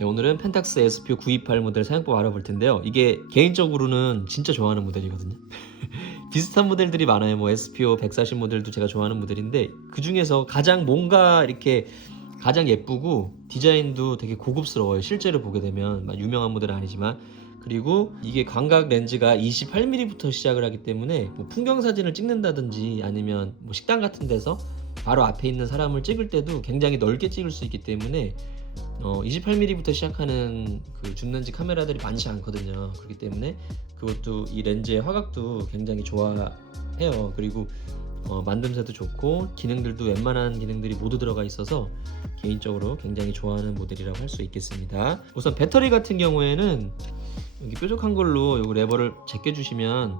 네, 오늘은 펜탁스 SPO 928 모델 사용법 알아볼 텐데요. 이게 개인적으로는 진짜 좋아하는 모델이거든요. 비슷한 모델들이 많아요. 뭐 SPO 140 모델도 제가 좋아하는 모델인데 그 중에서 가장 뭔가 이렇게 가장 예쁘고 디자인도 되게 고급스러워요. 실제로 보게 되면 막 유명한 모델은 아니지만. 그리고 이게 광각 렌즈가 28mm부터 시작을 하기 때문에 뭐 풍경 사진을 찍는다든지 아니면 뭐 식당 같은 데서 바로 앞에 있는 사람을 찍을 때도 굉장히 넓게 찍을 수 있기 때문에 28mm부터 시작하는 그 줌렌즈 카메라들이 많지 않거든요. 그렇기 때문에 그것도 이 렌즈의 화각도 굉장히 좋아해요. 그리고 만듦새도 좋고 기능들도 웬만한 기능들이 모두 들어가 있어서 개인적으로 굉장히 좋아하는 모델이라고 할 수 있겠습니다. 우선 배터리 같은 경우에는 여기 뾰족한 걸로 이 레버를 제껴주시면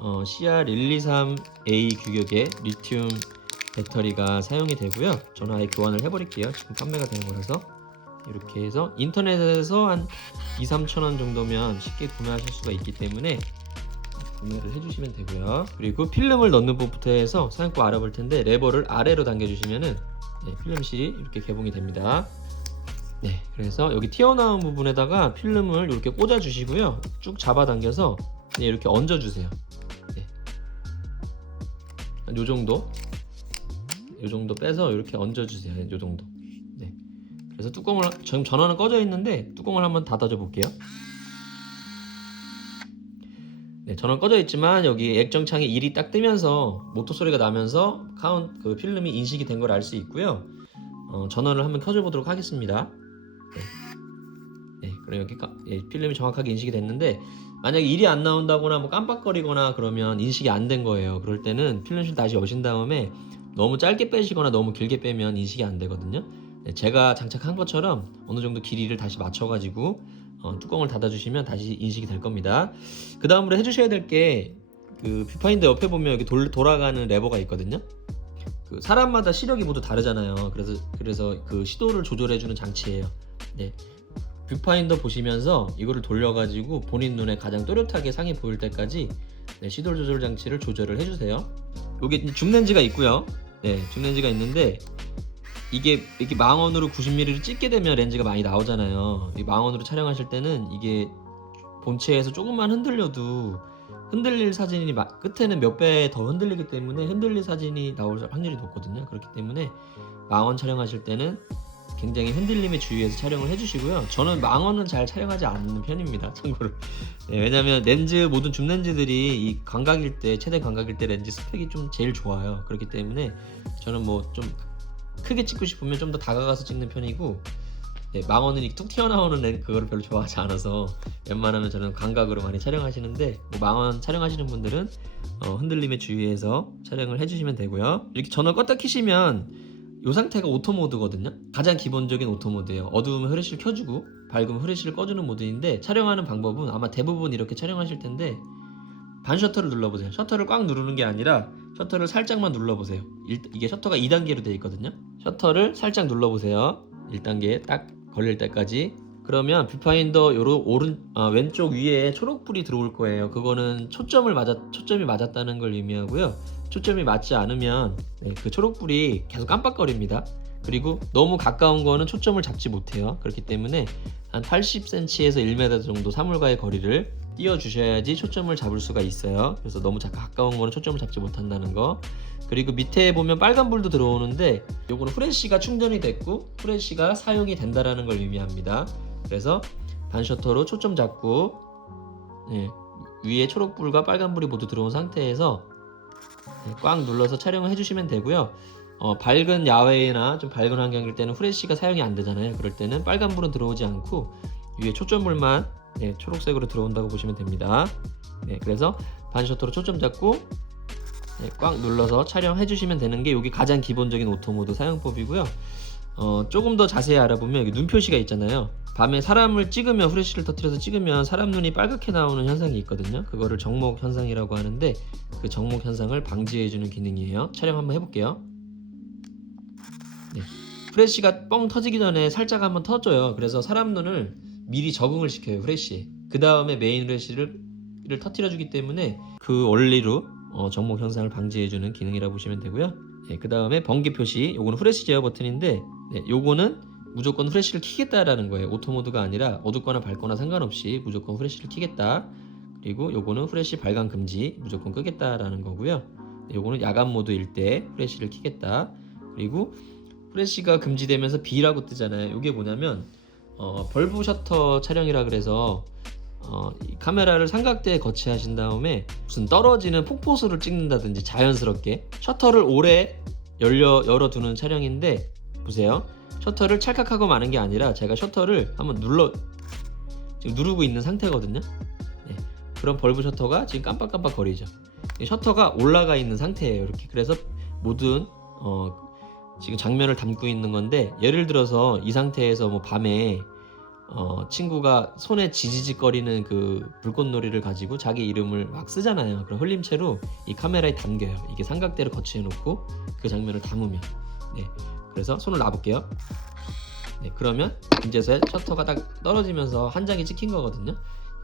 CR123A 규격의 리튬 배터리가 사용이 되고요. 저는 아예 교환을 해버릴게요. 지금 판매가 되는 거라서. 이렇게 해서 인터넷에서 한 2-3천원 정도면 쉽게 구매하실 수가 있기 때문에 구매를 해주시면 되고요. 그리고 필름을 넣는 법부터 해서 사용법 알아볼 텐데, 레버를 아래로 당겨주시면은 필름실이 이렇게 개봉이 됩니다. 네, 그래서 여기 튀어나온 부분에다가 필름을 이렇게 꽂아 주시고요. 쭉 잡아당겨서 이렇게 얹어 주세요. 네. 요 정도 빼서 이렇게 얹어 주세요. 요 정도. 네. 그래서 뚜껑을, 지금 전원은 꺼져 있는데 뚜껑을 한번 닫아줘 볼게요. 네, 전원 꺼져 있지만 여기 액정창에 1이 딱 뜨면서 모터 소리가 나면서 그 필름이 인식이 된 걸 알 수 있고요. 전원을 한번 켜줘 보도록 하겠습니다. 네, 그럼 여기 필름이 정확하게 인식이 됐는데, 만약에 1이 안 나온다거나 뭐 깜빡거리거나 그러면 인식이 안 된 거예요. 그럴 때는 필름실 다시 여신 다음에 너무 짧게 빼시거나 너무 길게 빼면 인식이 안 되거든요. 네, 제가 장착한 것처럼 어느 정도 길이를 다시 맞춰가지고 뚜껑을 닫아주시면 다시 인식이 될 겁니다. 그 다음으로 해주셔야 될 게, 그 뷰파인더 옆에 보면 여기 돌아가는 레버가 있거든요. 그 사람마다 시력이 모두 다르잖아요. 그래서 그 시도를 조절해주는 장치예요. 네. 뷰파인더 보시면서 이거를 돌려가지고 본인 눈에 가장 또렷하게 상이 보일 때까지 시도 조절 장치를 조절을 해주세요. 여기 줌렌즈가 있고요. 네, 줌렌즈가 있는데 이게 이렇게 망원으로 90mm를 찍게 되면 렌즈가 많이 나오잖아요. 이 망원으로 촬영하실 때는 이게 본체에서 조금만 흔들려도 흔들릴 사진이 끝에는 몇 배 더 흔들리기 때문에 흔들릴 사진이 나올 확률이 높거든요. 그렇기 때문에 망원 촬영하실 때는 굉장히 흔들림에 주의해서 촬영을 해주시고요. 저는 망원은 잘 촬영하지 않는 편입니다. 참고로. 네, 왜냐면 모든 줌 렌즈들이 이 광각일 때, 최대 광각일 때 렌즈 스펙이 좀 제일 좋아요. 그렇기 때문에 저는 뭐 좀 크게 찍고 싶으면 좀 더 다가가서 찍는 편이고, 망원은 툭 튀어나오는 그거를 별로 좋아하지 않아서 웬만하면 저는 광각으로 많이 촬영하시는데, 뭐 망원 촬영하시는 분들은 흔들림에 주의해서 촬영을 해주시면 되고요. 이렇게 전원 껐다 키시면 이 상태가 오토 모드거든요. 가장 기본적인 오토 모드예요. 어두우면 후레쉬를 켜주고 밝으면 후레쉬를 꺼주는 모드인데, 촬영하는 방법은 아마 대부분 이렇게 촬영하실 텐데, 반 셔터를 눌러보세요. 셔터를 꽉 누르는 게 아니라 셔터를 살짝만 눌러보세요. 이게 셔터가 2단계로 되어 있거든요. 셔터를 살짝 눌러보세요. 1단계 딱 걸릴 때까지. 그러면 뷰파인더 왼쪽 위에 초록불이 들어올 거예요. 그거는 초점이 맞았다는 걸 의미하고요. 초점이 맞지 않으면 그 초록불이 계속 깜빡거립니다. 그리고 너무 가까운 거는 초점을 잡지 못해요. 그렇기 때문에 한 80cm에서 1m 정도 사물과의 거리를 띄워 주셔야지 초점을 잡을 수가 있어요. 그래서 너무 가까운 거는 초점을 잡지 못한다는 거. 그리고 밑에 보면 빨간 불도 들어오는데, 요거는 후레쉬가 충전이 됐고 후레쉬가 사용이 된다라는 걸 의미합니다. 그래서 반 셔터로 초점 잡고 위에 초록불과 빨간불이 모두 들어온 상태에서 꽉 눌러서 촬영을 해주시면 되고요. 밝은 야외나 좀 밝은 환경일 때는 후레쉬가 사용이 안 되잖아요. 그럴 때는 빨간불은 들어오지 않고 위에 초점불만 초록색으로 들어온다고 보시면 됩니다. 그래서 반 셔터로 초점 잡고 꽉 눌러서 촬영해 주시면 되는 게 여기 가장 기본적인 오토 모드 사용법이고요. 조금 더 자세히 알아보면 여기 눈 표시가 있잖아요. 밤에 사람을 찍으면, 후레쉬를 터뜨려서 찍으면 사람 눈이 빨갛게 나오는 현상이 있거든요. 그거를 정목 현상이라고 하는데, 그 정목 현상을 방지해주는 기능이에요. 촬영 한번 해볼게요. 후레쉬가 뻥 터지기 전에 살짝 한번 터져요. 그래서 사람 눈을 미리 적응을 시켜요, 후레쉬에. 그 다음에 메인 후레쉬를 터뜨려 주기 때문에 그 원리로 정목 현상을 방지해주는 기능이라고 보시면 되고요. 그 다음에 번개 표시, 요거는 후레쉬 제어 버튼인데, 요거는 무조건 후레쉬를 켜겠다라는 거예요. 오토 모드가 아니라 어둡거나 밝거나 상관없이 무조건 후레쉬를 켜겠다. 그리고 요거는 후레쉬 발광 금지 무조건 끄겠다라는 거고요. 요거는 야간 모드일 때 후레쉬를 켜겠다. 그리고 후레쉬가 금지되면서 B라고 뜨잖아요. 이게 뭐냐면 벌브 셔터 촬영이라 그래서 이 카메라를 삼각대에 거치하신 다음에 무슨 떨어지는 폭포수를 찍는다든지 자연스럽게 셔터를 오래 열어두는 촬영인데, 보세요. 셔터를 찰칵하고 마는 게 아니라 제가 셔터를 한번 지금 누르고 있는 상태거든요. 네, 그런 벌브 셔터가 지금 깜빡깜빡 거리죠. 셔터가 올라가 있는 상태예요. 이렇게. 그래서 모든 지금 장면을 담고 있는 건데, 예를 들어서 이 상태에서 뭐 밤에 친구가 손에 지지직거리는 그 불꽃놀이를 가지고 자기 이름을 막 쓰잖아요. 그럼 흘림체로 이 카메라에 담겨요. 이게 삼각대를 거치해 놓고 그 장면을 담으면. 네, 그래서 손을 놔볼게요. 네, 그러면 이제서야 셔터가 딱 떨어지면서 한 장이 찍힌 거거든요.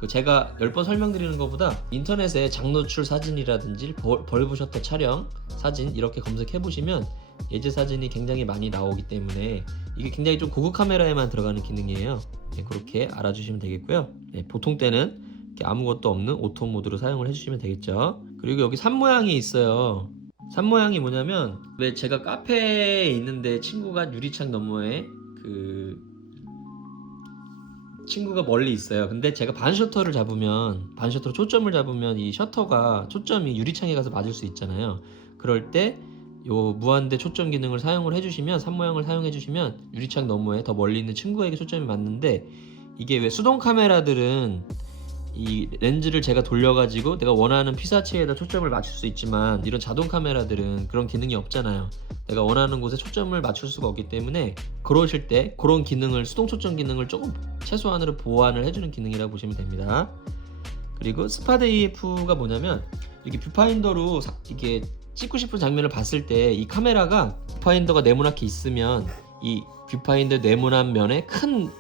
제가 10번 설명드리는 것보다 인터넷에 장노출 사진이라든지 벌브 셔터 촬영 사진 이렇게 검색해 보시면 예제 사진이 굉장히 많이 나오기 때문에 이게 굉장히 좀 고급 카메라에만 들어가는 기능이에요. 네, 그렇게 알아주시면 되겠고요. 네, 보통 때는 이렇게 아무것도 없는 오토 모드로 사용을 해주시면 되겠죠. 그리고 여기 산 모양이 있어요. 산 모양이 뭐냐면, 왜 제가 카페에 있는데 친구가 유리창 너머에 친구가 멀리 있어요. 근데 제가 반셔터로 초점을 잡으면 이 셔터가 초점이 유리창에 가서 맞을 수 있잖아요. 그럴 때 요 무한대 초점 기능을 사용을 해주시면, 산 모양을 사용해 주시면 유리창 너머에 더 멀리 있는 친구에게 초점이 맞는데, 이게 왜 수동 카메라들은 이 렌즈를 제가 돌려가지고 내가 원하는 피사체에다 초점을 맞출 수 있지만, 이런 자동 카메라들은 그런 기능이 없잖아요. 내가 원하는 곳에 초점을 맞출 수가 없기 때문에, 그러실 때 그런 기능을, 수동 초점 기능을 조금 최소한으로 보완을 해주는 기능이라고 보시면 됩니다. 그리고 스팟 AF가 뭐냐면, 이렇게 뷰파인더로 이게 찍고 싶은 장면을 봤을 때 이 카메라가 뷰파인더가 네모나게 있으면 이 뷰파인더 네모난 면의 큰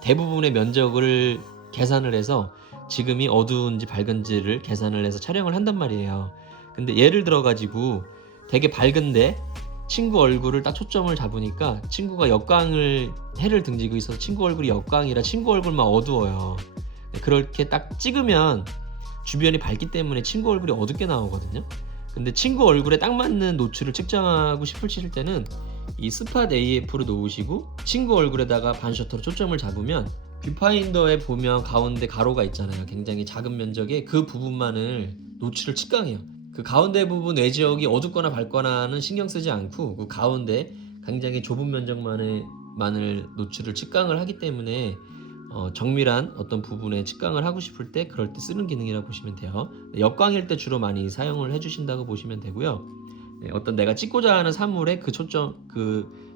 대부분의 면적을 계산을 해서 지금이 어두운지 밝은지를 계산을 해서 촬영을 한단 말이에요. 근데 예를 들어 가지고 되게 밝은데 친구 얼굴을 딱 초점을 잡으니까 친구가 해를 등지고 있어서 친구 얼굴이 역광이라 친구 얼굴만 어두워요. 그렇게 딱 찍으면 주변이 밝기 때문에 친구 얼굴이 어둡게 나오거든요. 근데 친구 얼굴에 딱 맞는 노출을 측정하고 싶으실 때는 이 스팟 AF로 놓으시고 친구 얼굴에다가 반셔터로 초점을 잡으면 뷰파인더에 보면 가운데 가로가 있잖아요. 굉장히 작은 면적의 그 부분만을 노출을 측강해요. 그 가운데 부분 외지역이 어둡거나 밝거나는 신경 쓰지 않고 그 가운데 굉장히 좁은 면적만을 노출을 측강을 하기 때문에 정밀한 어떤 부분에 측강을 하고 싶을 때 그럴 때 쓰는 기능이라고 보시면 돼요. 역광일 때 주로 많이 사용을 해주신다고 보시면 되고요. 어떤 내가 찍고자 하는 사물에 그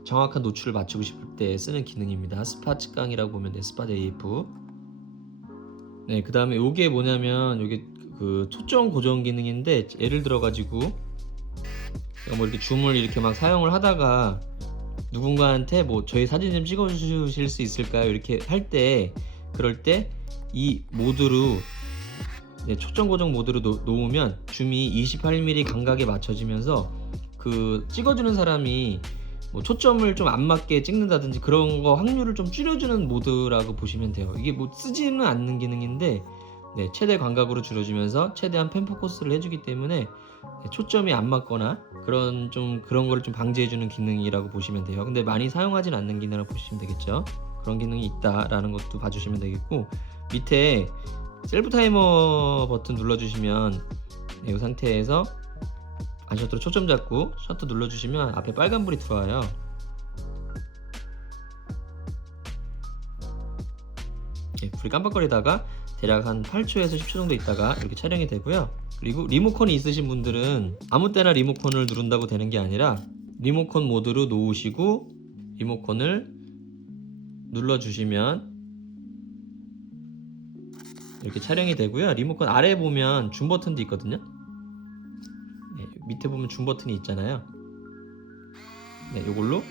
정확한 노출을 맞추고 싶을 때 쓰는 기능입니다. 스팟 측강이라고 보면 돼요. 스팟 AF. 네, 그 다음에 이게 뭐냐면, 이게 그 초점 고정 기능인데, 예를 들어 가지고 뭐 이렇게 줌을 이렇게 막 사용을 하다가 누군가한테 뭐 저희 사진 좀 찍어 주실 수 있을까요? 이렇게 할 때, 그럴 때 이 모드로, 초점 고정 모드로 놓으면 줌이 28mm 감각에 맞춰지면서 그 찍어주는 사람이 뭐 초점을 좀 안 맞게 찍는다든지 그런 거 확률을 좀 줄여주는 모드라고 보시면 돼요. 이게 뭐 쓰지는 않는 기능인데 최대 감각으로 줄여주면서 최대한 펜 포커스를 해주기 때문에 초점이 안 맞거나 그런 거를 좀 방지해주는 기능이라고 보시면 돼요. 근데 많이 사용하진 않는 기능이라고 보시면 되겠죠. 그런 기능이 있다라는 것도 봐주시면 되겠고, 밑에 셀프 타이머 버튼 눌러주시면 이 상태에서 반셔터로 초점 잡고 셔터 눌러주시면 앞에 빨간불이 들어와요. 불이 깜빡거리다가 대략 한 8초에서 10초 정도 있다가 이렇게 촬영이 되고요. 그리고 리모컨이 있으신 분들은 아무 때나 리모컨을 누른다고 되는 게 아니라 리모컨 모드로 놓으시고 리모컨을 눌러주시면 이렇게 촬영이 되고요. 리모컨 아래에 보면 줌 버튼도 있거든요. 밑에 보면 줌 버튼이 있잖아요. 요걸로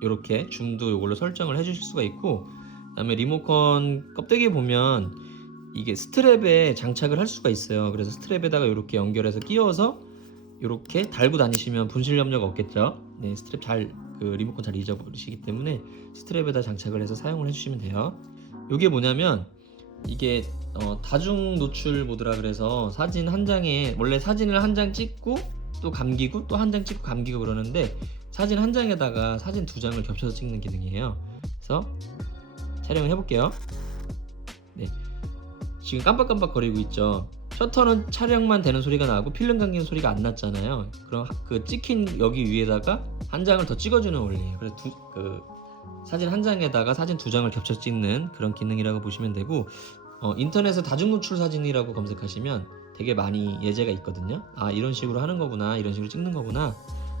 이렇게 줌도 요걸로 설정을 해주실 수가 있고, 그 다음에 리모컨 껍데기에 보면 이게 스트랩에 장착을 할 수가 있어요. 그래서 스트랩에다가 이렇게 연결해서 끼워서 이렇게 달고 다니시면 분실 염려가 없겠죠. 스트랩 잘 그 리모컨 잘 잊어버리시기 때문에 스트랩에다 장착을 해서 사용을 해주시면 돼요. 이게 뭐냐면 이게 다중 노출 모드라 그래서 사진 한 장에 원래 사진을 한 장 찍고 또 감기고 또 한 장 찍고 감기고 그러는데 사진 한 장에다가 사진 두 장을 겹쳐서 찍는 기능이에요. 그래서 촬영을 해볼게요. 네, 지금 깜빡깜빡 거리고 있죠. 셔터는 촬영만 되는 소리가 나고 필름 감기는 소리가 안 났잖아요. 그럼 그 찍힌 여기 위에다가 한 장을 더 찍어주는 원리예요. 그래서 사진 한 장에다가 사진 두 장을 겹쳐 찍는 그런 기능이라고 보시면 되고, 인터넷에 다중 노출 사진이라고 검색하시면 되게 많이 예제가 있거든요. 아, 이런 식으로 하는 거구나, 이런 식으로 찍는 거구나,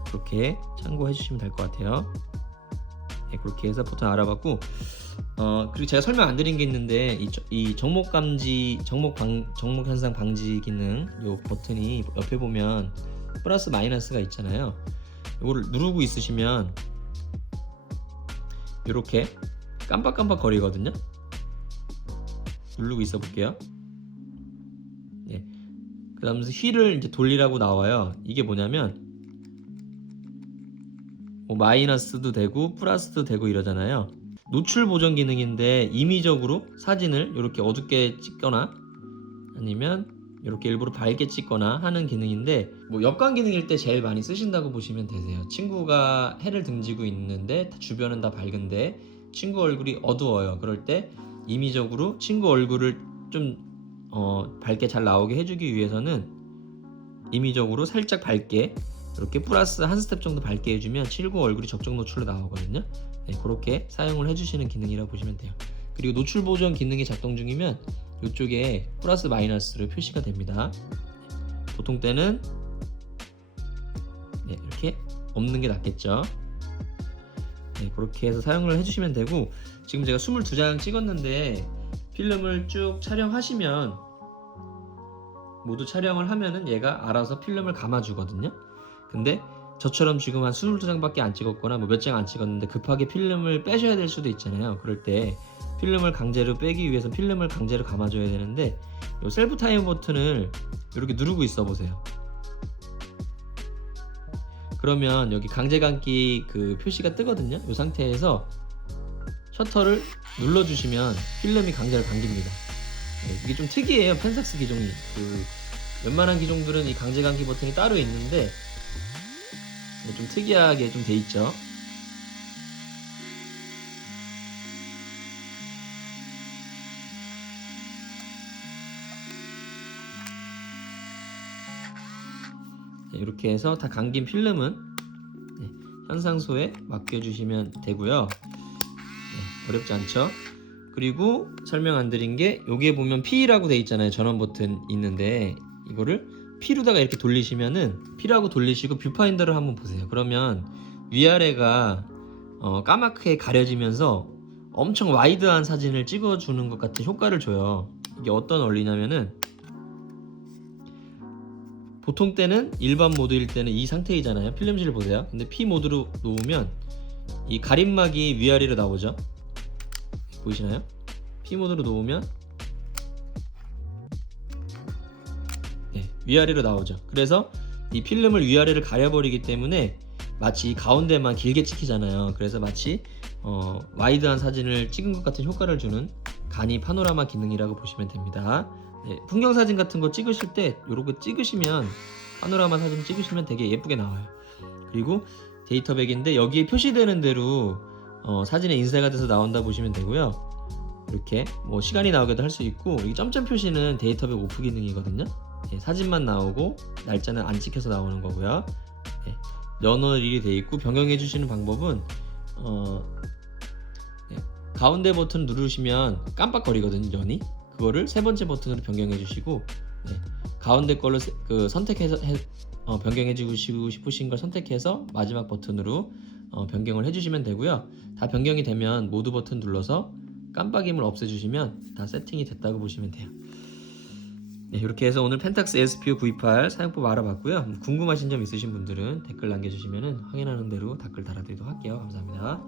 그렇게 참고해 주시면 될 것 같아요. 네, 그렇게 해서 버튼 알아봤고, 그리고 제가 설명 안 드린 게 있는데 이 정목 감지, 정목 현상 방지 기능, 요 버튼이 옆에 보면 플러스 마이너스가 있잖아요. 이거를 누르고 있으시면 이렇게 깜빡깜빡 거리거든요. 누르고 있어 볼게요. 예. 그 다음에 휠을 이제 돌리라고 나와요. 이게 뭐냐면 뭐 마이너스도 되고 플러스도 되고 이러잖아요. 노출 보정 기능인데 임의적으로 사진을 이렇게 어둡게 찍거나 아니면 이렇게 일부러 밝게 찍거나 하는 기능인데, 뭐 역광 기능일 때 제일 많이 쓰신다고 보시면 되세요. 친구가 해를 등지고 있는데 주변은 다 밝은데 친구 얼굴이 어두워요. 그럴 때 임의적으로 친구 얼굴을 좀 밝게 잘 나오게 해주기 위해서는 임의적으로 살짝 밝게 이렇게 플러스 한 스텝 정도 밝게 해주면 친구 얼굴이 적정 노출로 나오거든요. 네, 그렇게 사용을 해주시는 기능이라고 보시면 돼요. 그리고 노출 보정 기능이 작동 중이면 이쪽에 플러스 마이너스로 표시가 됩니다. 보통 때는 네, 이렇게 없는 게 낫겠죠. 네, 그렇게 해서 사용을 해주시면 되고, 지금 제가 22장 찍었는데 필름을 쭉 촬영하시면 모두 촬영을 하면은 얘가 알아서 필름을 감아주거든요. 근데 저처럼 지금 한 22장밖에 안 찍었거나 뭐 몇 장 안 찍었는데 급하게 필름을 빼셔야 될 수도 있잖아요. 그럴 때 필름을 강제로 빼기 위해서 필름을 강제로 감아줘야 되는데, 이 셀프 타임 버튼을 이렇게 누르고 있어 보세요. 그러면 여기 강제 감기 그 표시가 뜨거든요. 이 상태에서 셔터를 눌러주시면 필름이 강제로 감깁니다. 네, 이게 좀 특이해요. 펜삭스 기종이. 웬만한 기종들은 이 강제 감기 버튼이 따로 있는데 좀 특이하게 좀 돼 있죠. 네, 이렇게 해서 다 감긴 필름은 네, 현상소에 맡겨주시면 되고요. 네, 어렵지 않죠? 그리고 설명 안 드린 게 여기에 보면 P라고 돼 있잖아요. 전원 버튼 있는데 이거를 P로다가 이렇게 돌리시면은 P라고 돌리시고 뷰파인더를 한번 보세요. 그러면 위아래가 까맣게 가려지면서 엄청 와이드한 사진을 찍어주는 것 같은 효과를 줘요. 이게 어떤 원리냐면은 보통 때는 일반 모드일 때는 이 상태이잖아요. 필름실 보세요. 근데 P 모드로 놓으면 이 가림막이 위아래로 나오죠. 보이시나요? P 모드로 놓으면 네, 위아래로 나오죠. 그래서 이 필름을 위아래를 가려버리기 때문에 마치 가운데만 길게 찍히잖아요. 그래서 마치 와이드한 사진을 찍은 것 같은 효과를 주는 간이 파노라마 기능이라고 보시면 됩니다. 네, 풍경 사진 같은 거 찍으실 때 이렇게 찍으시면 파노라마 사진 찍으시면 되게 예쁘게 나와요. 그리고 데이터백인데 여기에 표시되는 대로 사진에 인쇄가 돼서 나온다 보시면 되고요. 이렇게 뭐 시간이 나오게도 할 수 있고, 이 점점 표시는 데이터백 오프 기능이거든요. 네, 사진만 나오고 날짜는 안 찍혀서 나오는 거고요. 네, 연월일이 돼 있고, 변경해 주시는 방법은 네, 가운데 버튼 누르시면 깜빡거리거든요. 연이 그거를 세 번째 버튼으로 변경해 주시고, 네, 가운데 걸로 선택해서 변경해 주시고 싶으신 걸 선택해서 마지막 버튼으로 변경을 해주시면 되고요. 다 변경이 되면 모두 버튼 눌러서 깜빡임을 없애주시면 다 세팅이 됐다고 보시면 돼요. 네, 이렇게 해서 오늘 펜탁스 ESP928 사용법 알아봤고요. 궁금하신 점 있으신 분들은 댓글 남겨주시면 확인하는 대로 댓글 달아드리도록 할게요. 감사합니다.